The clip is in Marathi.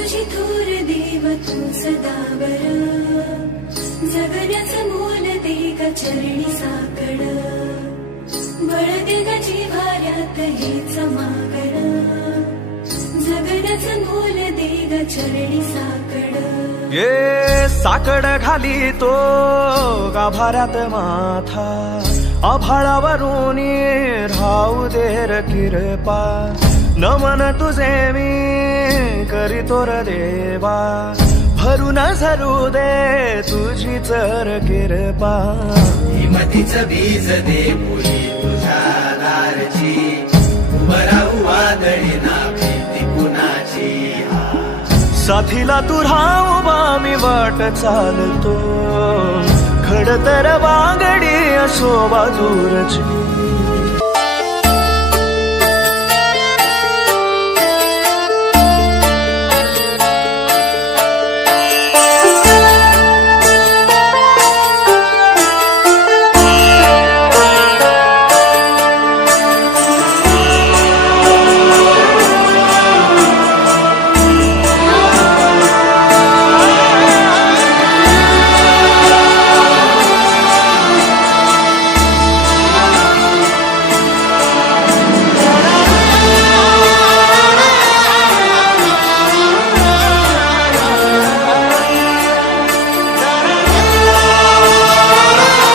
तुझी थोर देव तू सदा बरा, जगण्याचं मोल दे ग चरणी साकड, बळ दे ग जिव्हाऱ्यात हेच मागण, जगण्याचं मोल दे ग चरणी साकड. ये साकड घाली तो गाभाऱ्यात माथा, आभाळावरून राहू दे र किरपा, नमन तुझे मी करीतो र देवा, भरून झरू दे तुझी चर किरपा. हिमतीचं बीज दे फुली तुझ्या दारची, उभं राहू वादळी ना भीती कुणाची. साथीला तू राहू मी वाट चालतो, खडतर वागडी असो बाजूरची.